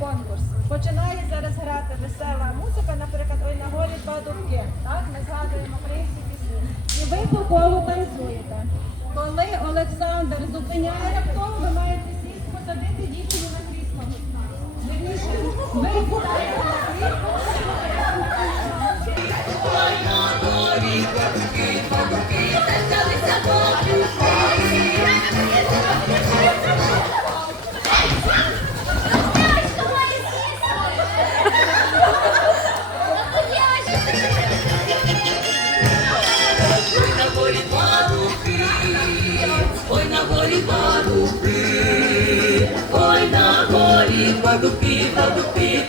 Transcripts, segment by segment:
конкурс. Починає зараз грати весела музика, наприклад, ой на горі два дубки. Так, ми згадуємо українські пісні. І ви по колу танцюєте. Коли Олександр зупиняє раптом, ви маєте сісти, посадити дівчину на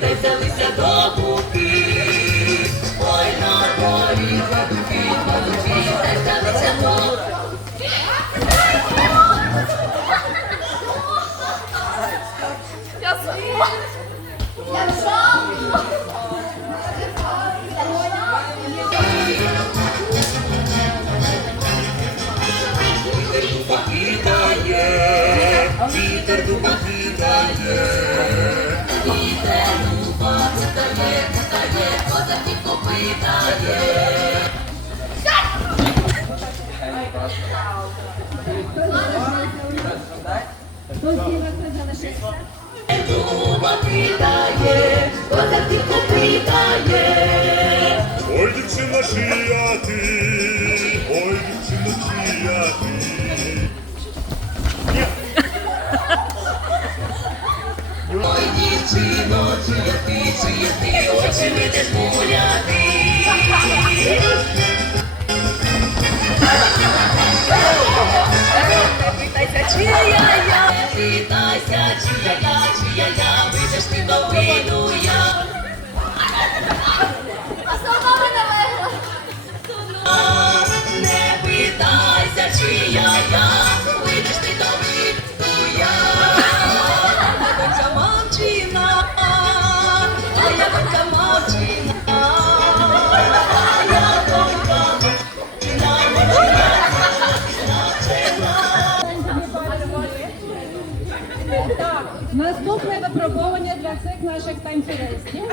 й взялися до Ой, дівчина, шия ти, чия ти, чия ти, очі видиш гуляти. Наших танцюристів.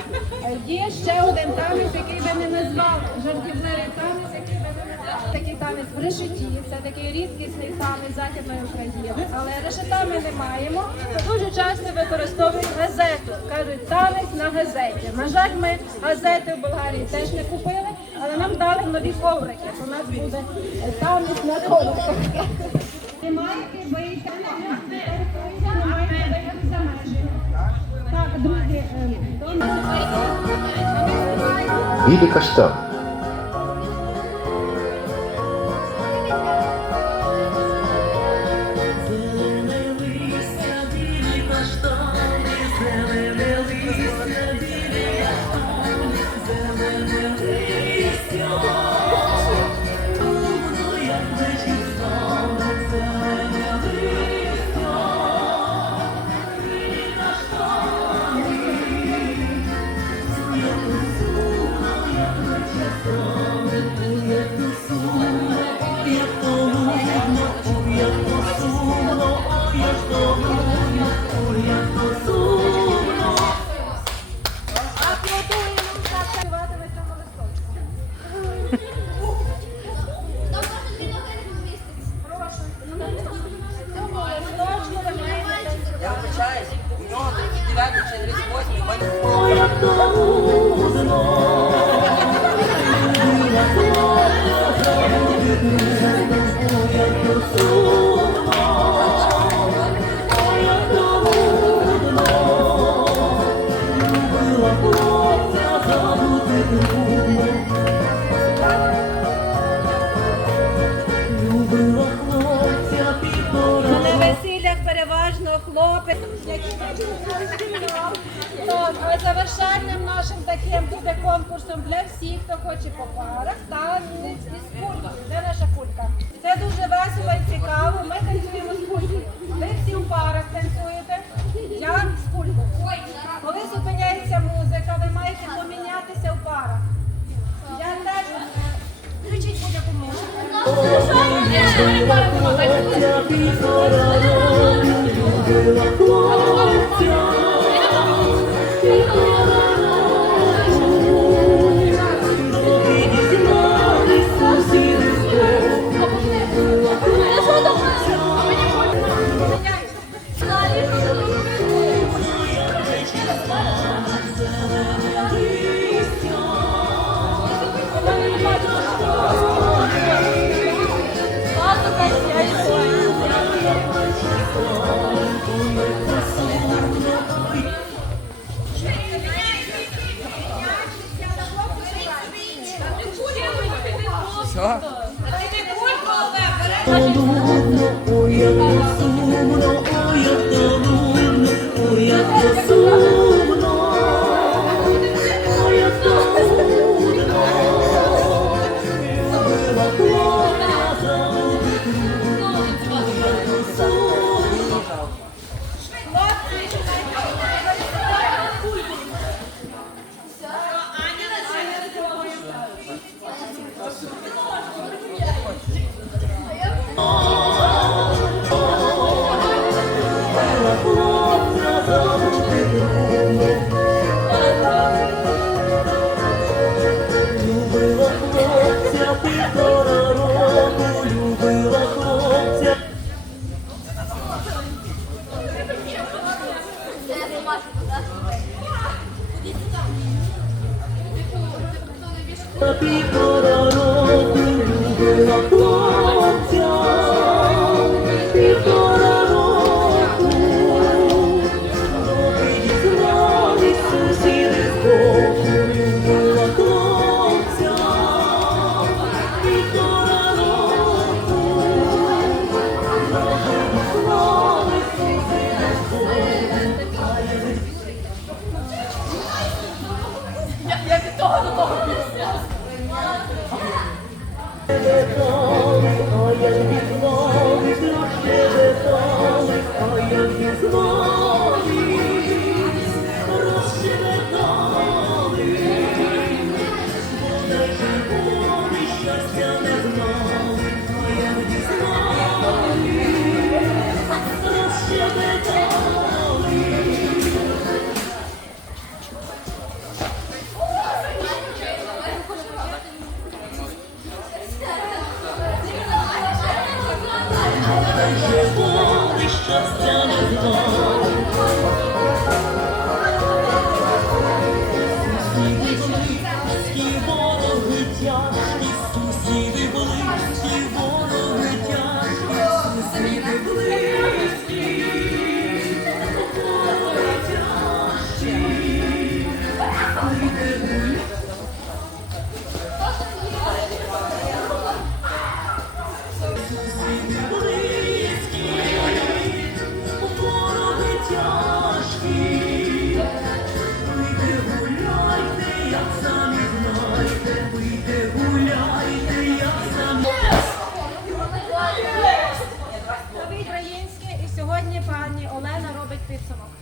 Є ще один танець, який ви не назвали. Жартівливий танець, який ви не назвали. Такий танець в решеті. Це такий рідкісний танець Західної України. Але решета ми не маємо. Дуже часто використовують газету. Кажуть, танець на газеті. На жаль, ми газети в Болгарії теж не купили, але нам дали нові коврики. У нас буде танець на ковриках. いいでかした。Ой, як Так, а завершальним нашим таким буде конкурсом для всіх, хто хоче по парах, танець із кулькою. Де наша кулька? Це дуже весело і цікаво. Ми танцюємо з кулькою. Ви всі в парах танцюєте. Я з кулькою. Коли зупиняється музика, ви маєте помінятися в парах. Я теж кричіть будь-яку музику. Що? Ти не кульку, але береш. вчора року любила хлопця. Куди ти там? Типу, хто найбільше?